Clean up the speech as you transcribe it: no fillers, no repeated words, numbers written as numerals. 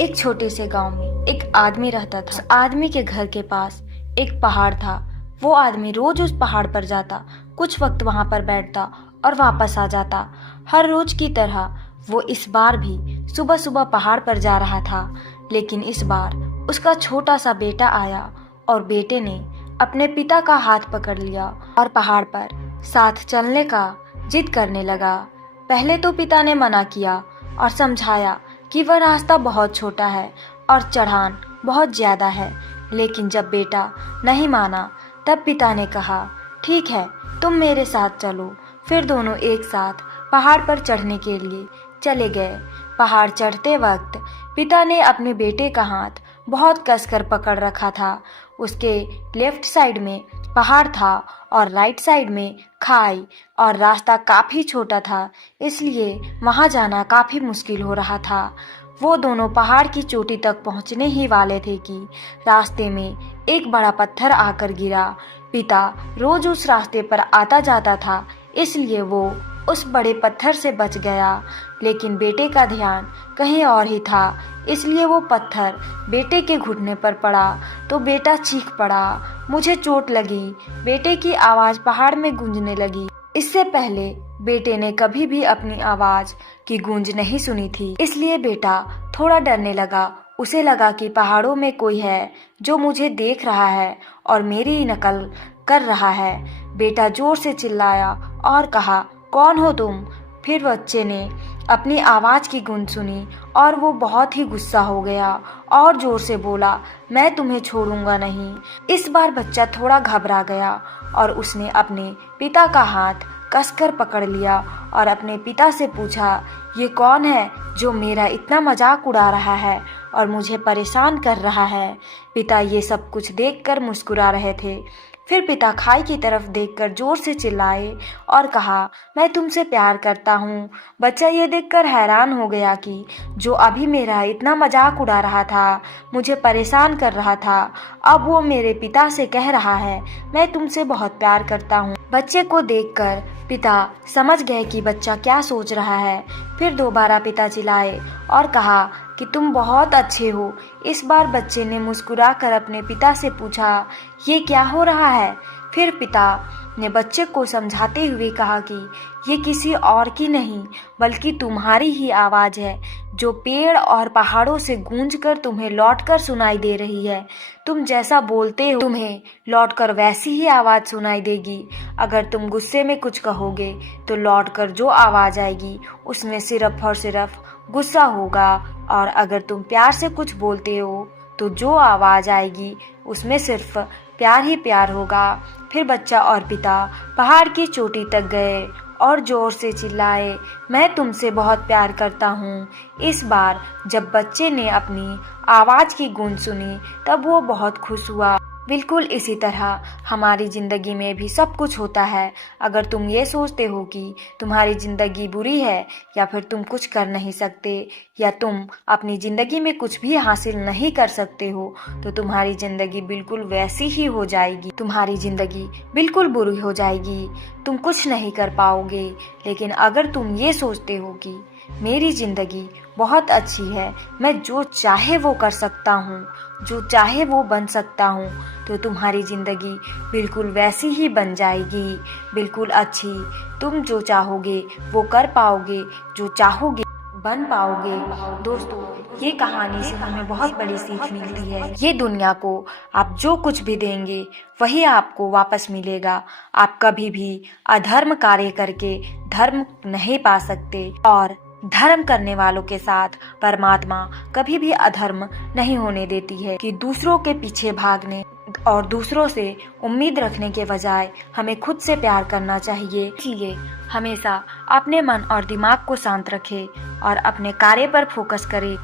एक छोटे से गांव में एक आदमी रहता था। उस आदमी के घर के पास एक पहाड़ था। वो आदमी रोज उस पहाड़ पर जाता, कुछ वक्त वहां पर बैठता और वापस आ जाता। हर रोज की तरह वो इस बार भी सुबह सुबह पहाड़ पर जा रहा था। लेकिन इस बार उसका छोटा सा बेटा आया और बेटे ने अपने पिता का हाथ पकड़ लिया और पहाड़ पर साथ चलने का जिद करने लगा। पहले तो पिता ने मना किया और समझाया कि वह रास्ता बहुत छोटा है और चढ़ान बहुत ज्यादा है। लेकिन जब बेटा नहीं माना तब पिता ने कहा, ठीक है, तुम मेरे साथ चलो। फिर दोनों एक साथ पहाड़ पर चढ़ने के लिए चले गए। पहाड़ चढ़ते वक्त पिता ने अपने बेटे का हाथ बहुत कसकर पकड़ रखा था। उसके लेफ्ट साइड में पहाड़ था और राइट साइड में खाई और रास्ता काफी छोटा था, इसलिए वहां जाना काफी मुश्किल हो रहा था। वो दोनों पहाड़ की चोटी तक पहुंचने ही वाले थे कि रास्ते में एक बड़ा पत्थर आकर गिरा। पिता रोज उस रास्ते पर आता जाता था, इसलिए वो उस बड़े पत्थर से बच गया। लेकिन बेटे का ध्यान कहीं और ही था, इसलिए वो पत्थर बेटे के घुटने पर पड़ा तो बेटा चीख पड़ा, मुझे चोट लगी। बेटे की आवाज पहाड़ में गूंजने लगी। इससे पहले बेटे ने कभी भी अपनी आवाज की गूंज नहीं सुनी थी, इसलिए बेटा थोड़ा डरने लगा। उसे लगा कि पहाड़ों में कोई है जो मुझे देख रहा है और मेरी नकल कर रहा है। बेटा जोर से चिल्लाया और कहा, कौन हो तुम? फिर बच्चे ने अपनी आवाज की गूंज सुनी और वो बहुत ही गुस्सा हो गया और जोर से बोला, मैं तुम्हें छोड़ूंगा नहीं। इस बार बच्चा थोड़ा घबरा गया और उसने अपने पिता का हाथ कसकर पकड़ लिया और अपने पिता से पूछा, ये कौन है जो मेरा इतना मजाक उड़ा रहा है और मुझे परेशान कर रहा है? पिता ये सब कुछ देखकर मुस्कुरा रहे थे। फिर पिता खाई की तरफ देखकर जोर से चिल्लाए और कहा, मैं तुमसे प्यार करता हूँ। बच्चा ये देखकर हैरान हो गया कि जो अभी मेरा इतना मजाक उड़ा रहा था, मुझे परेशान कर रहा था, अब वो मेरे पिता से कह रहा है, मैं तुमसे बहुत प्यार करता हूँ। बच्चे को देखकर पिता समझ गए कि बच्चा क्या सोच रहा है। फिर दोबारा पिता चिल्लाए और कहा कि तुम बहुत अच्छे हो। इस बार बच्चे ने मुस्कुराकर अपने पिता से पूछा, ये क्या हो रहा है? फिर पिता ने बच्चे को समझाते हुए कहा कि ये किसी और की नहीं बल्कि तुम्हारी ही आवाज़ है, जो पेड़ और पहाड़ों से गूंजकर तुम्हें लौटकर सुनाई दे रही है। तुम जैसा बोलते हो तुम्हें लौटकर वैसी ही आवाज़ सुनाई देगी। अगर तुम गुस्से में कुछ कहोगे तो लौटकर जो आवाज़ आएगी उसमें सिर्फ और सिर्फ गुस्सा होगा, और अगर तुम प्यार से कुछ बोलते हो तो जो आवाज़ आएगी उसमें सिर्फ प्यार ही प्यार होगा। फिर बच्चा और पिता पहाड़ की चोटी तक गए और जोर से चिल्लाए, मैं तुमसे बहुत प्यार करता हूँ। इस बार जब बच्चे ने अपनी आवाज़ की गूंज सुनी तब वो बहुत खुश हुआ। बिल्कुल इसी तरह हमारी ज़िंदगी में भी सब कुछ होता है। अगर तुम ये सोचते हो कि तुम्हारी ज़िंदगी बुरी है या फिर तुम कुछ कर नहीं सकते या तुम अपनी ज़िंदगी में कुछ भी हासिल नहीं कर सकते हो, तो तुम्हारी ज़िंदगी बिल्कुल वैसी ही हो जाएगी। तुम्हारी ज़िंदगी बिल्कुल बुरी हो जाएगी, तुम कुछ नहीं कर पाओगे। लेकिन अगर तुम ये सोचते हो कि मेरी ज़िंदगी बहुत अच्छी है, मैं जो चाहे वो कर सकता हूँ, जो चाहे वो बन सकता हूँ, तो तुम्हारी ज़िंदगी बिल्कुल वैसी ही बन जाएगी, बिल्कुल अच्छी। तुम जो चाहोगे वो कर पाओगे, जो चाहोगे बन पाओगे। दोस्तों, ये कहानी से हमें बहुत बड़ी सीख मिलती है। ये दुनिया को आप जो कुछ भी देंगे वही आपको वापस मिलेगा। आप कभी भी अधर्म कार्य करके धर्म नहीं पा सकते, और धर्म करने वालों के साथ परमात्मा कभी भी अधर्म नहीं होने देती है। कि दूसरों के पीछे भागने और दूसरों से उम्मीद रखने के बजाय हमें खुद से प्यार करना चाहिए। इसलिए हमेशा अपने मन और दिमाग को शांत रखें और अपने कार्य पर फोकस करें।